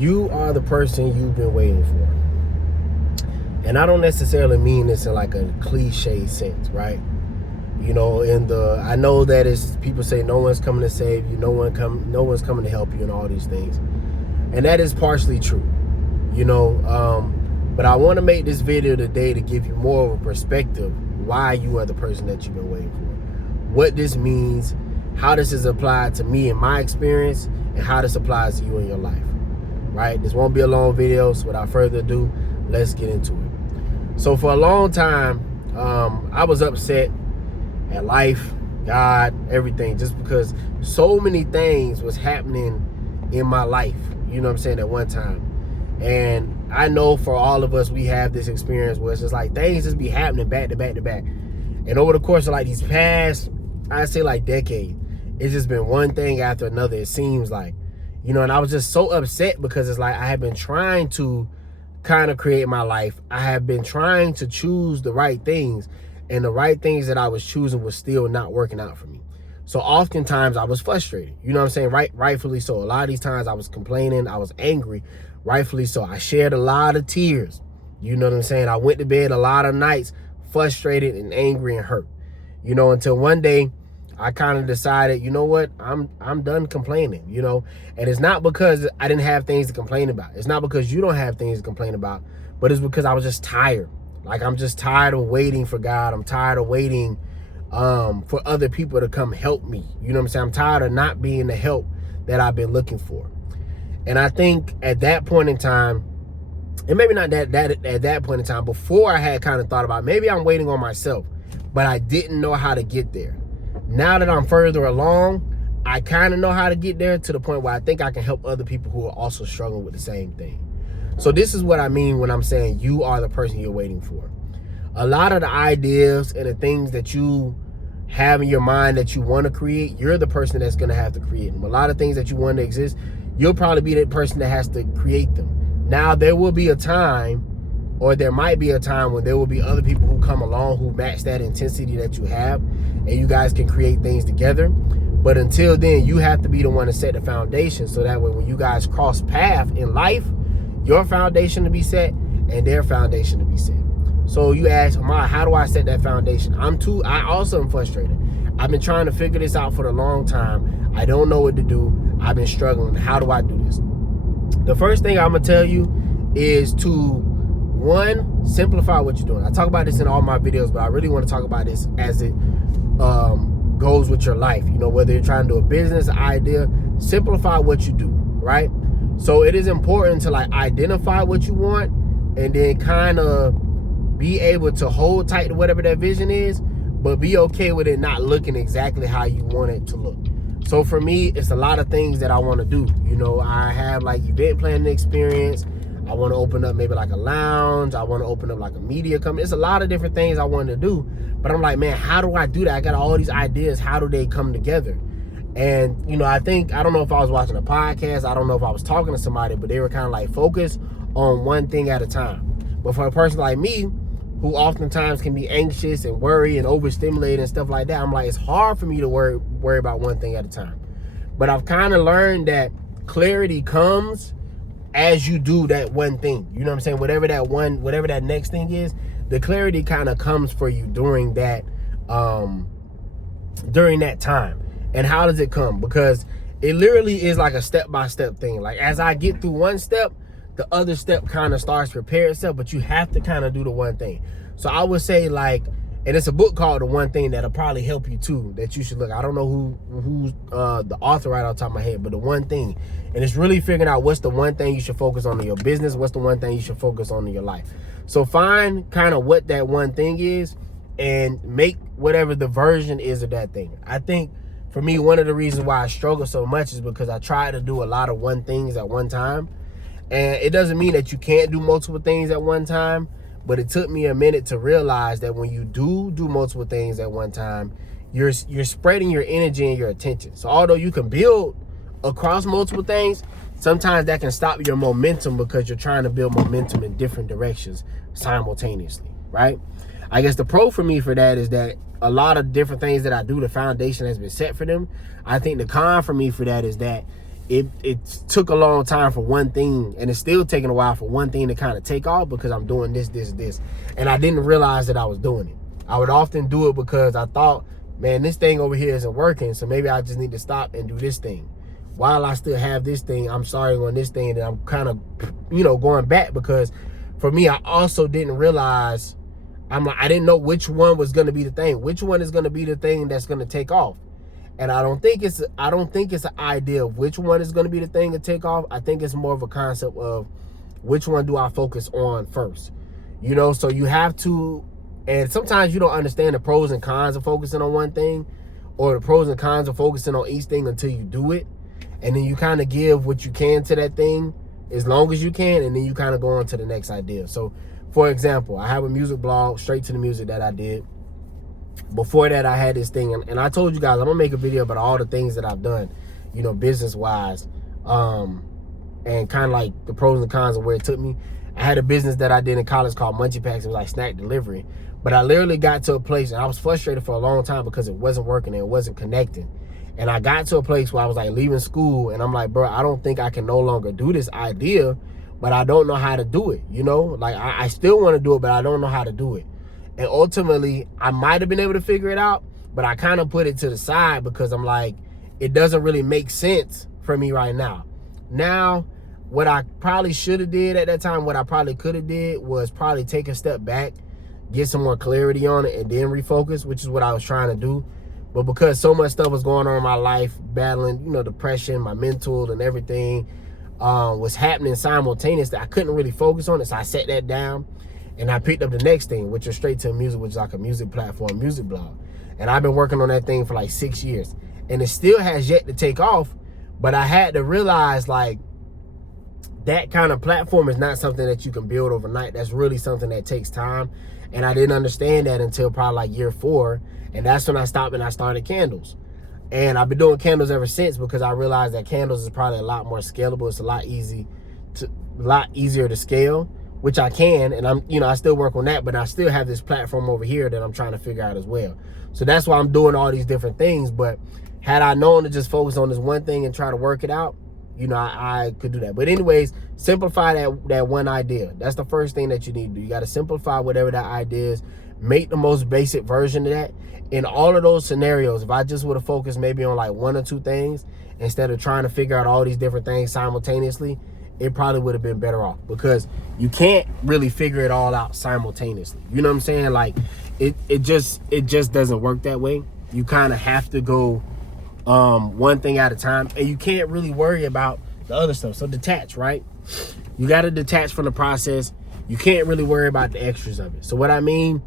You are the person you've been waiting for. And I don't necessarily mean this in like a cliche sense, right? You know, I know that it's people say no one's coming to save you, no one's coming to help you, and all these things. And that is partially true, you know. But I want to make this video today to give you more of a perspective why you are the person that you've been waiting for, what this means, how this is applied to me in my experience, and how this applies to you in your life, right? This won't be a long video, so without further ado, let's get into it. So for a long time, I was upset at life, God, everything, just because so many things was happening in my life, you know what I'm saying, at one time. And I know for all of us, we have this experience where it's just like things just be happening back to back to back. And over the course of like these past, I'd say like decades, it's just been one thing after another, it seems like, you know. And I was just so upset because it's like I have been trying to kind of create my life. I have been trying to choose the right things, and the right things that I was choosing was still not working out for me. So oftentimes I was frustrated, you know what I'm saying? Rightfully so. A lot of these times I was complaining, I was angry, rightfully so. I shed a lot of tears, you know what I'm saying? I went to bed a lot of nights frustrated and angry and hurt, you know, until one day I kind of decided, you know what, I'm done complaining, you know. And it's not because I didn't have things to complain about. It's not because you don't have things to complain about, but it's because I was just tired. Like, I'm just tired of waiting for God. I'm tired of waiting for other people to come help me. You know what I'm saying? I'm tired of not being the help that I've been looking for. And I think at that point in time, and maybe not at that point in time, before I had kind of thought about maybe I'm waiting on myself, but I didn't know how to get there. Now that I'm further along, I kind of know how to get there to the point where I think I can help other people who are also struggling with the same thing. So this is what I mean when I'm saying you are the person you're waiting for. A lot of the ideas and the things that you have in your mind that you want to create, you're the person that's going to have to create them. A lot of things that you want to exist, you'll probably be the person that has to create them. Now, there will be a time, or there might be a time when there will be other people who come along who match that intensity that you have, and you guys can create things together. But until then, you have to be the one to set the foundation, so that way when you guys cross path in life, your foundation to be set and their foundation to be set. So you ask, Ahmad, how do I set that foundation? I also am frustrated. I've been trying to figure this out for a long time. I don't know what to do. I've been struggling. How do I do this? The first thing I'm gonna tell you is to, one, simplify what you're doing. I talk about this in all my videos, but I really want to talk about this as it goes with your life. You know, whether you're trying to do a business idea, simplify what you do, right? So it is important to like identify what you want and then kind of be able to hold tight to whatever that vision is, but be okay with it not looking exactly how you want it to look. So for me, it's a lot of things that I want to do. You know, I have like event planning experience. I want to open up maybe like a lounge. I want to open up like a media company. It's a lot of different things I want to do, but I'm like, man, how do I do that? I got all these ideas. How do they come together? And, you know, I don't know if I was watching a podcast, I don't know if I was talking to somebody, but they were kind of like focused on one thing at a time. But for a person like me, who oftentimes can be anxious and worry and overstimulated and stuff like that, I'm like, it's hard for me to worry about one thing at a time. But I've kind of learned that clarity comes as you do that one thing. You know what I'm saying? Whatever that next thing is, the clarity kind of comes for you during that time. And how does it come? Because it literally is like a step-by-step thing. Like, as I get through one step, the other step kind of starts to prepare itself, but you have to kind of do the one thing. So I would say, like, and it's a book called The One Thing that'll probably help you too, that you should look. I don't know who's the author right off the top of my head, but The One Thing. And it's really figuring out what's the one thing you should focus on in your business, what's the one thing you should focus on in your life. So find kind of what that one thing is and make whatever the version is of that thing. I think for me, one of the reasons why I struggle so much is because I try to do a lot of one things at one time. And it doesn't mean that you can't do multiple things at one time, but it took me a minute to realize that when you do multiple things at one time, you're spreading your energy and your attention. So although you can build across multiple things, sometimes that can stop your momentum because you're trying to build momentum in different directions simultaneously, right? I guess the pro for me for that is that a lot of different things that I do, the foundation has been set for them. I think the con for me for that is that it took a long time for one thing, and it's still taking a while for one thing to kind of take off, because I'm doing this, and I didn't realize that I was doing it. I would often do it because I thought, man, this thing over here isn't working, so maybe I just need to stop and do this thing. While I still have this thing, I'm starting on this thing, and I'm kind of, going back, because for me, I also didn't realize, I didn't know which one was going to be the thing. Which one is going to be the thing that's going to take off? And I don't think it's an idea of which one is going to be the thing to take off. I think it's more of a concept of which one do I focus on first. So you have to, and sometimes you don't understand the pros and cons of focusing on one thing, or the pros and cons of focusing on each thing until you do it. And then you kind of give what you can to that thing as long as you can, and then you kind of go on to the next idea. So, for example, I have a music blog, Straight to the Music, that I did. Before that, I had this thing, and I told you guys I'm gonna make a video about all the things that I've done, business wise, and kind of like the pros and cons of where it took me. I had a business that I did in college called Munchie Packs. It was like snack delivery, but I literally got to a place, and I was frustrated for a long time because it wasn't working and it wasn't connecting. And I got to a place where I was like leaving school, and I'm like, bro, I don't think I can no longer do this idea, but I don't know how to do it. Like I still want to do it, but I don't know how to do it. And ultimately, I might have been able to figure it out, but I kind of put it to the side because I'm like, it doesn't really make sense for me right now. Now, what I probably should have did at that time, what I probably could have did, was probably take a step back, get some more clarity on it, and then refocus, which is what I was trying to do. But because so much stuff was going on in my life, battling, depression, my mental and everything was happening simultaneously, I couldn't really focus on it. So I set that down. And I picked up the next thing, which is Straight to Music, which is like a music platform, music blog. And I've been working on that thing for like 6 years. And it still has yet to take off. But I had to realize, like, that kind of platform is not something that you can build overnight. That's really something that takes time. And I didn't understand that until probably like year 4. And that's when I stopped and I started candles. And I've been doing candles ever since, because I realized that candles is probably a lot more scalable. It's a lot easier to scale, which I can, and I still work on that, but I still have this platform over here that I'm trying to figure out as well. So that's why I'm doing all these different things. But had I known to just focus on this one thing and try to work it out, I could do that. But anyways, simplify that one idea. That's the first thing that you need to do. You got to simplify whatever that idea is. Make the most basic version of that. In all of those scenarios, if I just would have focused maybe on like 1 or 2 things instead of trying to figure out all these different things simultaneously, it probably would have been better off, because you can't really figure it all out simultaneously. You know what I'm saying? Like it just doesn't work that way. You kind of have to go one thing at a time, and you can't really worry about the other stuff. So detach, right? You got to detach from the process. You can't really worry about the extras of it. So what I mean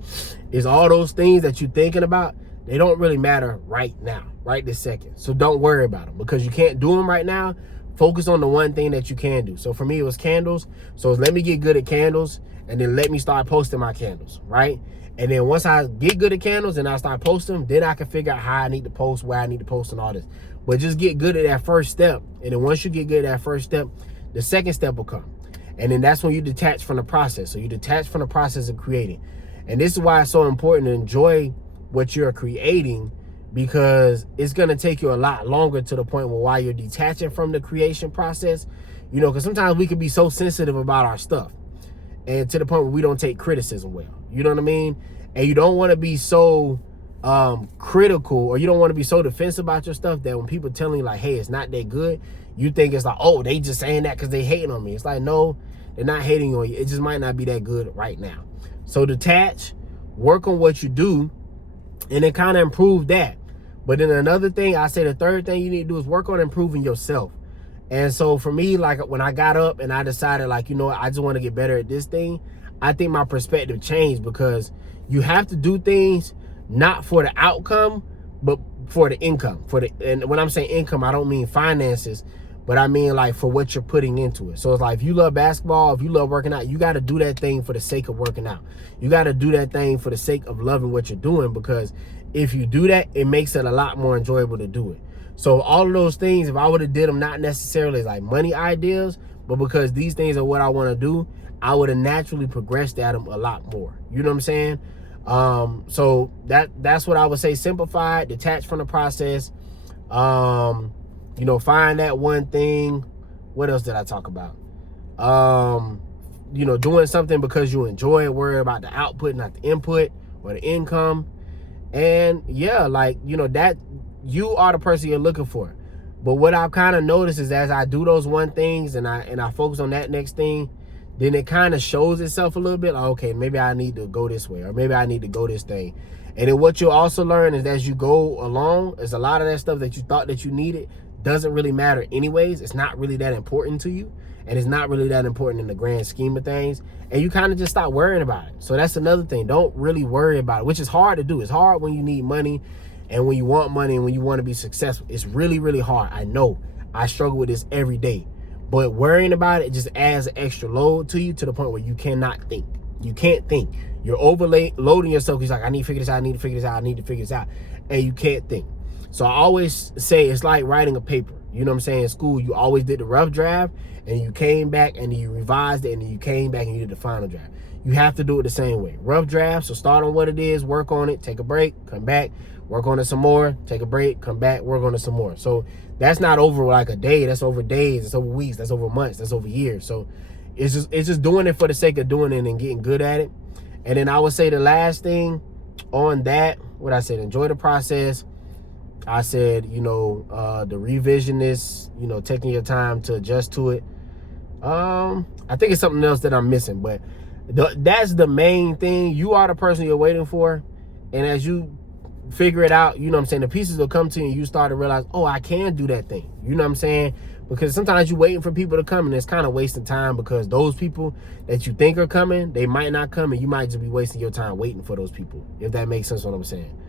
is, all those things that you're thinking about, they don't really matter right now, right this second. So don't worry about them, because you can't do them right now. Focus on the one thing that you can do. So for me, it was candles. So let me get good at candles, and then let me start posting my candles, right? And then once I get good at candles and I start posting them, then I can figure out how I need to post, where I need to post, and all this. But just get good at that first step. And then once you get good at that first step, the second step will come. And then that's when you detach from the process. So you detach from the process of creating. And this is why it's so important to enjoy what you're creating, because it's going to take you a lot longer to the point where while you're detaching from the creation process, because sometimes we can be so sensitive about our stuff, and to the point where we don't take criticism well. You know what I mean? And you don't want to be so critical, or you don't want to be so defensive about your stuff that when people telling you like, hey, it's not that good, you think it's like, oh, they just saying that because they hating on me. It's like, no, they're not hating on you. It just might not be that good right now. So detach, work on what you do, and then kind of improve that. But then another thing, I say the third thing you need to do is work on improving yourself. And so for me, like when I got up and I decided like, I just want to get better at this thing, I think my perspective changed, because you have to do things not for the outcome, but for the income. And when I'm saying income, I don't mean finances, but I mean like for what you're putting into it. So it's like, if you love basketball, if you love working out, you got to do that thing for the sake of working out. You got to do that thing for the sake of loving what you're doing, because if you do that, it makes it a lot more enjoyable to do it. So all of those things, if I would have did them not necessarily as like money ideas, but because these things are what I want to do, I would have naturally progressed at them a lot more. You know what I'm saying? So that's what I would say. Simplify, detach from the process, You know, find that one thing. What else did I talk about? You know, doing something because you enjoy it, worry about the output, not the input or the income. And yeah, like, you know, that you are the person you're looking for. But what I've kind of noticed is as I do those one things and I focus on that next thing, then it kind of shows itself a little bit. Like, okay, maybe I need to go this way, or maybe I need to go this thing. And then what you'll also learn is as you go along, is a lot of that stuff that you thought that you needed doesn't really matter anyways. It's not really that important to you. And it's not really that important in the grand scheme of things. And you kind of just stop worrying about it. So that's another thing. Don't really worry about it, which is hard to do. It's hard when you need money and when you want money and when you want to be successful. It's really, really hard. I know. I struggle with this every day. But worrying about it just adds an extra load to you to the point where you cannot think. You can't think. You're overloading yourself. He's like, I need to figure this out. I need to figure this out. I need to figure this out. And you can't think. So I always say it's like writing a paper. You know what I'm saying? In school, you always did the rough draft and you came back and you revised it and then you came back and you did the final draft. You have to do it the same way. Rough draft, so start on what it is, work on it, take a break, come back, work on it some more, take a break, come back, work on it some more. So that's not over like a day. That's over days. That's over weeks. That's over months. That's over years. So it's just doing it for the sake of doing it and getting good at it. And then I would say the last thing on that, what I said, enjoy the process. I said, you know, the revisionist, you know, taking your time to adjust to it. I think it's something else that I'm missing, but that's the main thing. You are the person you're waiting for. And as you figure it out, you know what I'm saying, the pieces will come to you and you start to realize, oh, I can do that thing. You know what I'm saying? Because sometimes you're waiting for people to come and it's kind of wasting time because those people that you think are coming, they might not come and you might just be wasting your time waiting for those people, if that makes sense what I'm saying.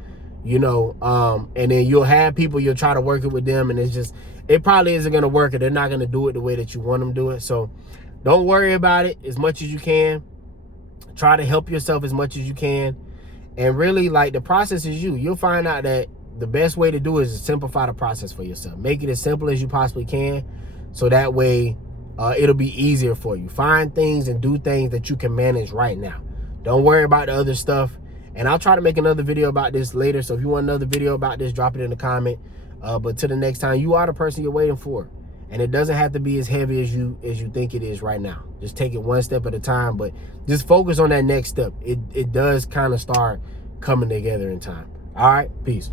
You know, and then you'll have people, you'll try to work it with them and it probably isn't going to work or they're not going to do it the way that you want them to do it. So don't worry about it as much as you can. Try to help yourself as much as you can. And really, like, the process is you. You'll find out that the best way to do it is to simplify the process for yourself. Make it as simple as you possibly can. So that way it'll be easier for you. Find things and do things that you can manage right now. Don't worry about the other stuff. And I'll try to make another video about this later. So if you want another video about this, drop it in the comment. But till the next time, you are the person you're waiting for. And it doesn't have to be as heavy as you think it is right now. Just take it one step at a time, but just focus on that next step. It does kind of start coming together in time. All right, peace.